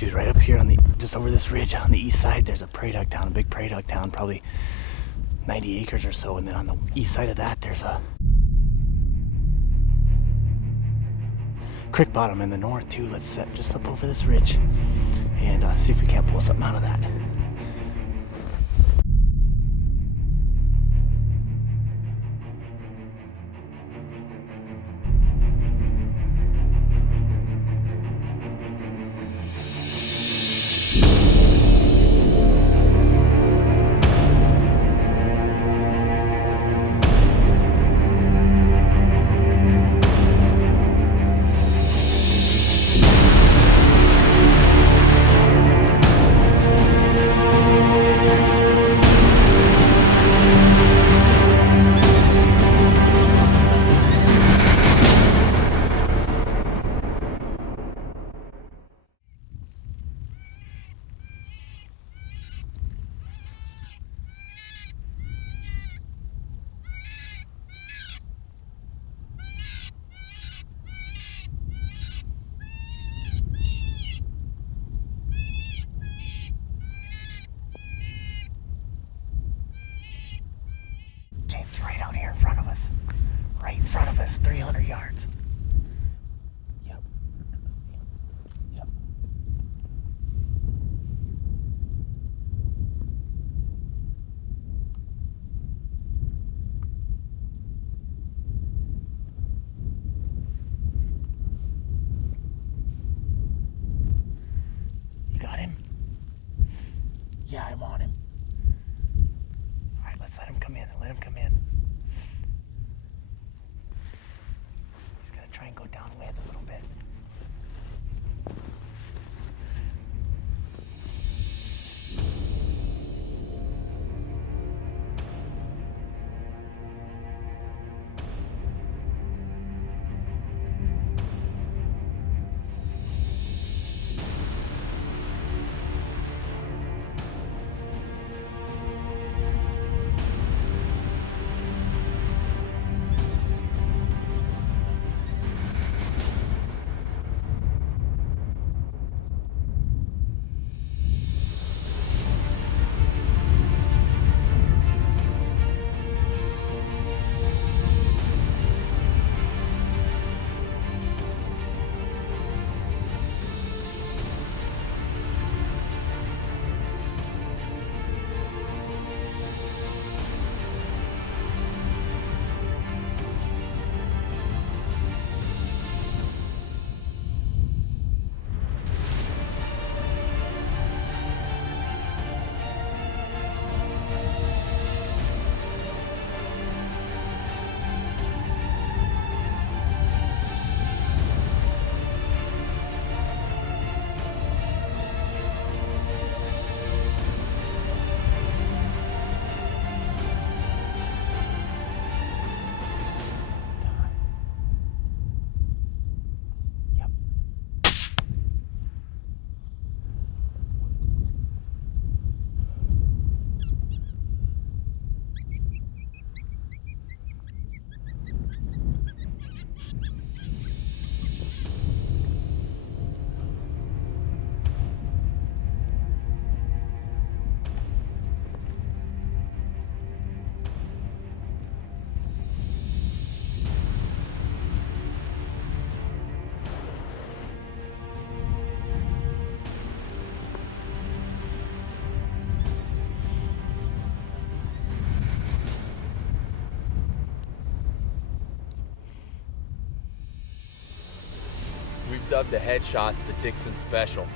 Dude, right up here on the, just over this ridge on the east side, there's a prairie dog town, a big prairie dog town, probably 90 acres or so. And then on the east side of that, there's a creek bottom in the north too. Let's set just up over this ridge and see if we can't pull something out of that. Right out here in front of us. Right in front of us, 300 yards. Yep. Yep. You got him? Yeah, I'm on him. All right, let's let him come in. Let him come in. He's gonna try and go downwind a little bit. We've dubbed the headshots the Dixon Special.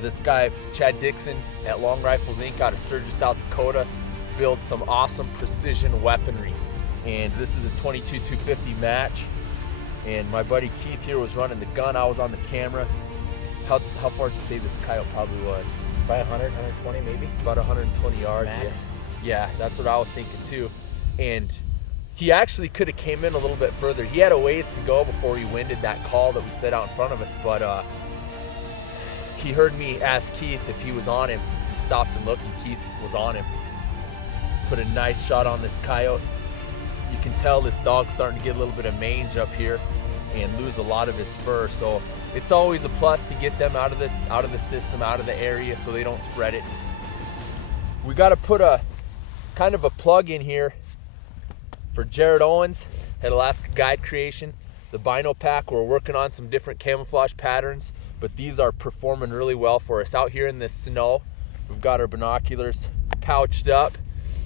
This guy, Chad Dixon at Long Rifles Inc. out of Sturgis, South Dakota, builds some awesome precision weaponry. And this is a 22-250 match. And my buddy Keith here was running the gun. I was on the camera. How far did you say this coyote probably was? By 100, 120 maybe? About 120 yards. Max? Yeah, that's what I was thinking too. And he actually could have came in a little bit further. He had a ways to go before he winded that call that we set out in front of us, but he heard me ask Keith if he was on him and stopped and looked, and Keith was on him. Put a nice shot on this coyote. You can tell this dog's starting to get a little bit of mange up here, and lose a lot of his fur. So it's always a plus to get them out of the system, out of the area, so they don't spread it. We got to put a kind of a plug in here for Jared Owens at Alaska Guide Creation. The Bino Pack, we're working on some different camouflage patterns, but these are performing really well for us out here in the snow. We've got our binoculars pouched up,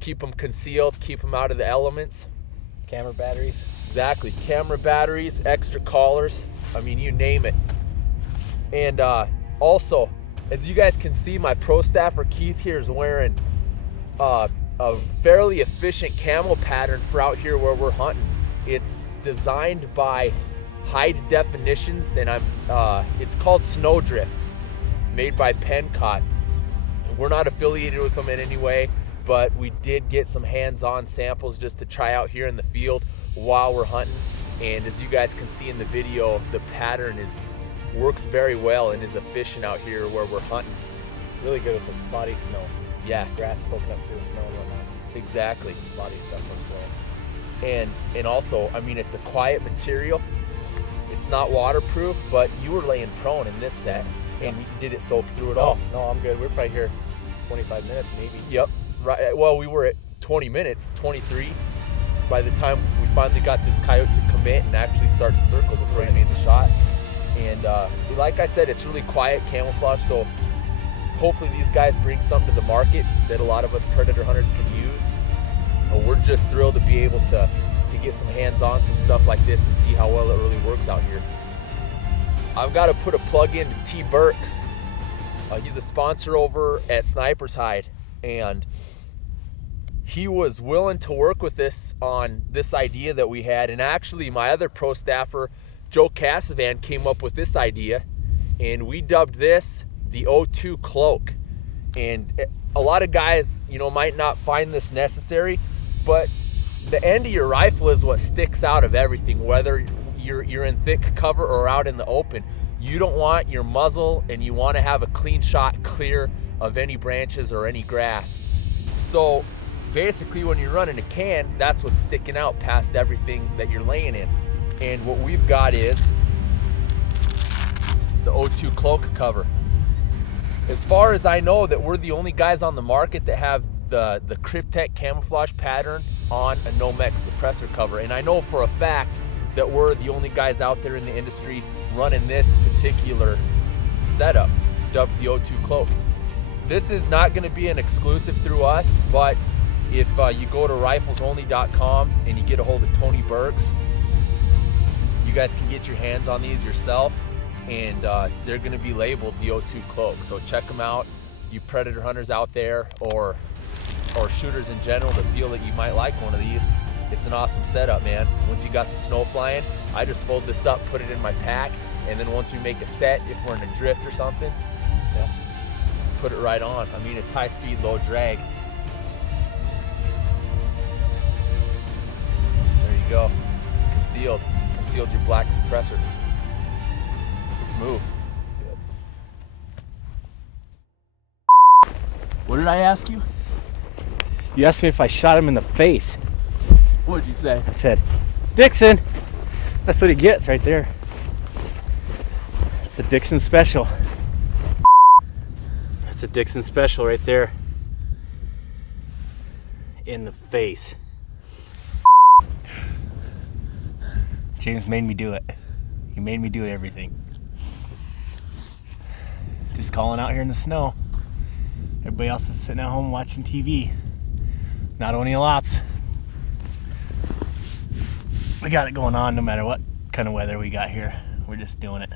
keep them concealed, keep them out of the elements. Camera batteries. Exactly, camera batteries, extra collars, I mean, you name it. And also, as you guys can see, my pro staffer Keith here is wearing a fairly efficient camo pattern for out here where we're hunting. It's designed by High Definitions, and it's called Snowdrift, made by Pencott. We're not affiliated with them in any way, but we did get some hands-on samples just to try out here in the field while we're hunting. And as you guys can see in the video, the pattern works very well and is efficient out here where we're hunting. Really good with the spotty snow. Yeah, Grass poking up through the snow and whatnot. exactly. Spotty stuff works well. And also, I mean, it's a quiet material. It's not waterproof, but you were laying prone in this set, and you did it soak through it all. No, I'm good. We're probably here 25 minutes maybe. Yep. Right. Well, we were at 20 minutes, 23, by the time we finally got this coyote to commit and actually start to circle before he made the shot. And like I said, it's really quiet camouflage, so hopefully these guys bring something to the market that a lot of us predator hunters can use. We're just thrilled to be able to get some hands-on some stuff like this and see how well it really works out here. I've got to put a plug in to T. Burks. He's a sponsor over at Sniper's Hide, and he was willing to work with us on this idea that we had. And actually, my other pro staffer, Joe Cassavan, came up with this idea, and we dubbed this the O2 cloak. And a lot of guys, might not find this necessary, but the end of your rifle is what sticks out of everything, whether you're in thick cover or out in the open. You don't want your muzzle, and you want to have a clean shot clear of any branches or any grass. So basically, when you're running a can, that's what's sticking out past everything that you're laying in. And what we've got is the O2 cloak cover. As far as I know, that we're the only guys on the market that have the Cryptek camouflage pattern on a Nomex suppressor cover. And I know for a fact that we're the only guys out there in the industry running this particular setup, dubbed the O2 cloak. This is not going to be an exclusive through us, but if you go to riflesonly.com and you get a hold of Tony Burks, you guys can get your hands on these yourself, and they're going to be labeled the O2 cloak. So check them out, you predator hunters out there, or shooters in general that feel that you might like one of these. It's an awesome setup, man. Once you got the snow flying, I just fold this up, put it in my pack, and then once we make a set, if we're in a drift or something, put it right on. I mean, it's high speed, low drag. There you go. Concealed your black suppressor. Let's move. Let's do it. What did I ask you? You asked me if I shot him in the face. What'd you say? I said, Dixon. That's what he gets right there. It's a Dixon Special. That's a Dixon Special right there. In the face. James made me do it. He made me do everything. Just calling out here in the snow. Everybody else is sitting at home watching TV. Not ONEILLOPS. We got it going on no matter what kind of weather we got here. We're just doing it.